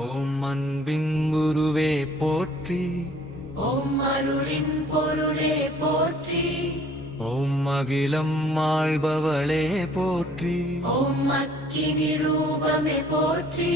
ஓம் அன்பின் குருவே போற்றி, ஓம் அருளின் பொருளே போற்றி, ஓம் அகிலம் ஆள்பவளே போற்றி, ஓம் அக்கினி ரூபமே போற்றி,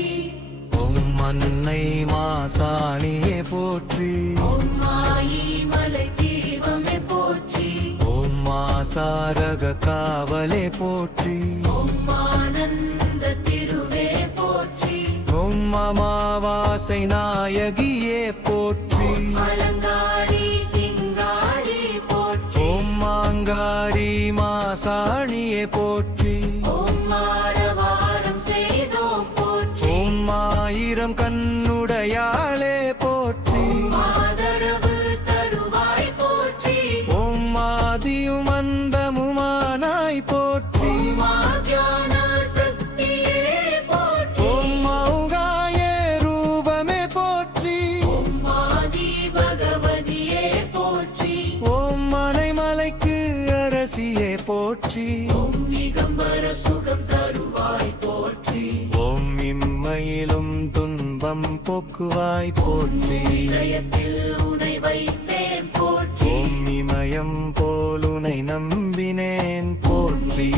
ஓம் அன்னை மாசாணியே போற்றி, ஓம் மாயி மலை தீபமே போற்றி, ஓம் மாசாரக காவலே போற்றி, ஓம் ஆனந்த திருவே போற்றி, ஓம் அமாவாசை நாயகியே போற்றி, அலங்காரி சிங்காரி போற்றி, ஓம் மாங்காரி மாசாணியே போற்றி, ஓம் மாரவாரம் செய்தோம் போற்றி, ஓம் ஆயிரம் கண்ணுடையாளே போற்றி, ஆதரவு தருவாய் போற்றி, ஓம் ஆதியும் அந்தமுமானாய் போற்றி, ஞான சக்தியே போற்றி, ஓம் மௌகாய ரூபமே போற்றி, ஓம் ஆதி பகவதியே போற்றி, ஓம் மலைமலைக்கு அரசியே போற்றி, ஓம் நிகம்பர சுகம் தருவாய் போற்றி, ஓம் இம்மையிலும் துன்பம் போக்குவாய் போற்றி, இதயத்தில் உனை வைத்தேன் போற்றி, ஓம் இமயம் போலுனை நம்பினேன் போற்றி,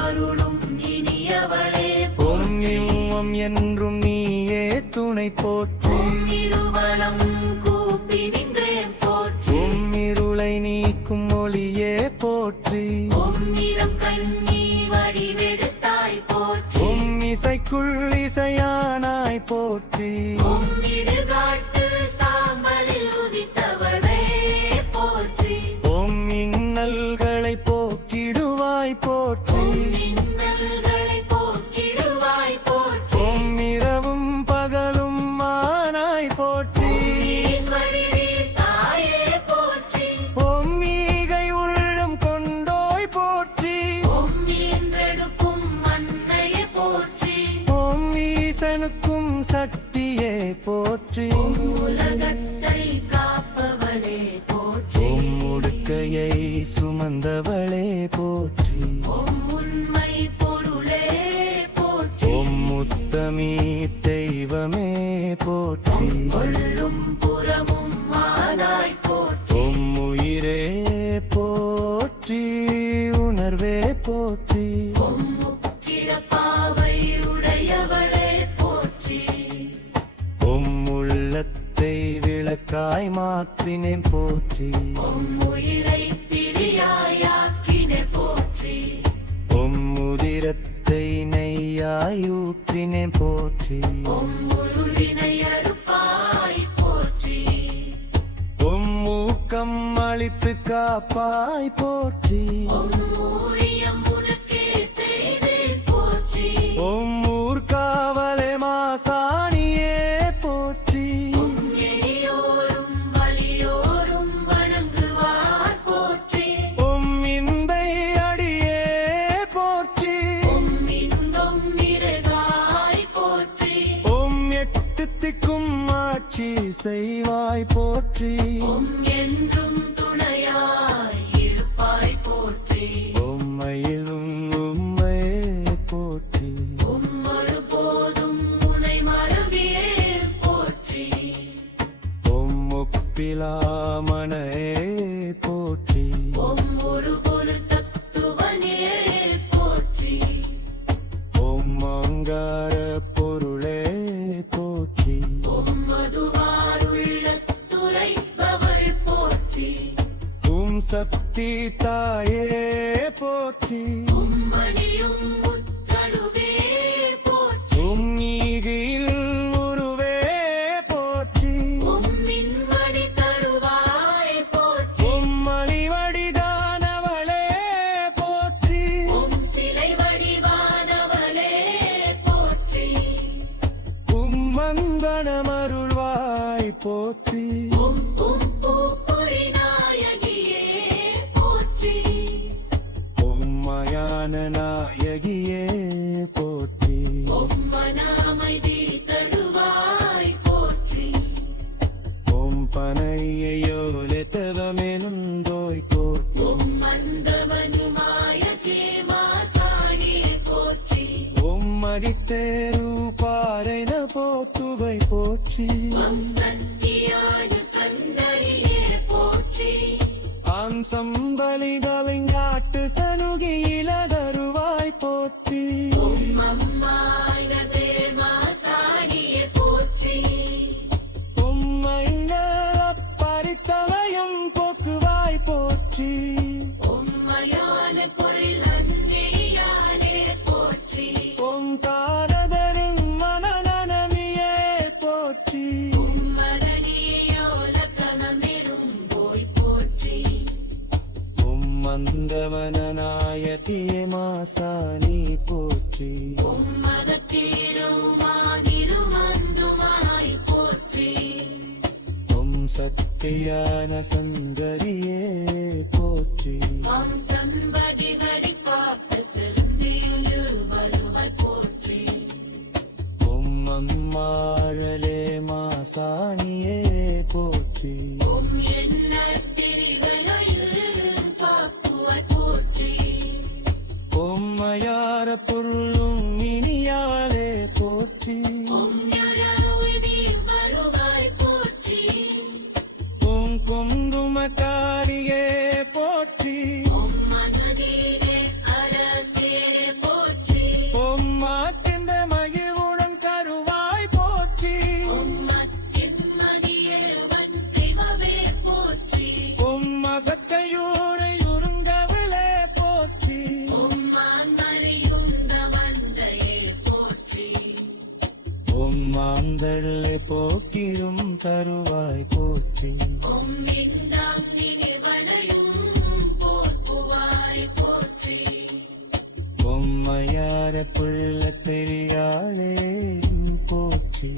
அருளும் இனியவளே ஓம் இம்மம் என்றும் நீயே துணை போற்றி, ஓம் இருவலம் கூப்பி நின்றேன் போற்றி, ஓம் இருளை நீக்கும் ஒளியே போற்றி, ஓம் நிறம் கண்ணி வடிவெடுத்தாய் போற்றி, ஓம் இசைக்குள் இசையானாய் போற்றி, ஓம் இடுகாட்டு சாம்பலில் உதித்தவளே போற்றி, ஓம் இன்னல்களை போக்கிடுவாய் போற்றி, மின்னல்களை போக்கிடுவாய் போற்றி, ஓம் இரவும் பகலும் மானாய் போற்றி, ஈஸ்வரி தாயே போற்றி, ஓம் ஈகை உள்ளம் கொண்டோய் போற்றி, ஓம் மீன்றெடுக்கும் அன்னையே போற்றி, ஓம் ஈசனுக்கும் சக்தியே போற்றி, உலகத்தை காப்பவளே போற்றி, ஓம் உடுக்கையை சுமந்தவளே போற்றி, ஓம் உண்மை பொருளே போற்றி, ஓம் முத்தமீ தெய்வமே போற்றி, கொள்ளும் புறமும் மானாய் போற்றி, ஓம் உயிரே போற்றி, உணர்வே போற்றி, ஓம் முக்கிர பாவை உடையவளே போற்றி, ஓம் உள்ளத்தை விளக்காய் மாற்றினேன் போற்றி, ஓம் உயிரை திரியாயாக்கினே போற்றி, ஓம் உதிரத்தை நெய்யாய் ஊற்றினேன் போற்றி, ஓம் உருவினை அறுப்பாய் போற்றி, ஓம் மூக்கம் அளித்து காப்பாய் போற்றி, ஓம் ஊழியம் உனக்கே செய்தேன் போற்றி, ஓம் ஊர்காவலே மாசாணியே போற்றி, ஓம் எளியோரும் வலியோரும் வணங்குவார் போற்றி, ஓம் இந்தை அடியே போற்றி, ஓம் இன்பம் நிறைவாய் போற்றி, ஓம் எட்டு திக்கும் ஆட்சி செய்வாய் போற்றி, ஓம் என்றும் துணையாய் இருப்பாய் போற்றி, ஓம் மயிலும் உம்மை போற்றி, ஓம் ஒருபோதும் உனை மறவியே போற்றி, ஓம் ஒப்பிலாமனே போற்றி, ஓம் ஒரு பொரு தத்துவனே போற்றி, ஓம் அங்கார பொருளே போற்றி, ஓம் மதுவாருள்ள துறைப்பவள் போற்றி, ஓம் சக்தி தாயே போற்றி, ஓம் மணியும் முத்தழுவே போற்றி, ஓம் நீகில் உருவே போற்றி, ஓம் மின்மணி தருவாய் போற்றி, ஓம் மணிவடிதானவளே போற்றி, ஓம் சிலை வடிவானவளே போற்றி, உம் மந்தனமருள்வாய் போற்றி, ஓம் பூப்பொறி நாயகியே போற்றி, ஓம் மயான நாயகியே போற்றி, ஓம் மனாமைதி தருவாய் போற்றி, ஓம் பனையோலெத்தவமெனுந்தோய் போற்றி, ஓம் மந்தமனுமாயகே மாசாணியே போற்றி, ஓம் மடித்தேரு பாறைன போத்து குருவை போற்றி ஓம் சக்தியான சந்தரியே போற்றி சம்பலிதலிங்காட்டு சனுகி இளதருவாய் போற்றி ஓம் அம்மாய தேமா சாணியே போற்றி உம்மைய பறித்தலையும் போக்குவாய் போற்றி உம்மையான பொருள் அன்னையாலே போற்றி ஓம் தாரதரின் மனநனமியே போற்றி உம்மதனியோலக்கணமெரும் போய் போற்றி மந்தவனாய தீமாசானி போற்றி உம்மதத்தீருமாதிருமந்துமாய் போற்றி சக்தியான சந்தரியே போற்றி ஓம் சம்பதிகரி காத்த சிறுந்தியுலு வருவாய் போற்றி அம்மாழலே மாசாணியே போற்றி ஓம் என்ன திரிகையிலும் பாப்புவாய் போற்றி உம்மையார பொருளும் இனியாலே போற்றி ஓம் ஞரவதி வருவாய் போற்றி குங்குமக்காரியே போற்றி ஓம் மனதீரே அரசே போற்றி மாக்கின்ற மகிழ்வுடன் கருவாய் போற்றி உம்மத்தின்மதியே வந்திவவே போற்றி சத்தையூரை உருங்கவிலே போற்றி உம்மான்மறியுந்த வந்தையே போற்றி மாந்தள்ளை போக்கிடும் தருவாய் போற்றி உம்மிந்தாம் நினைவனையும் போற்றுவாய் போற்றி உம்மையார புள்ள தெரியாதே போற்றி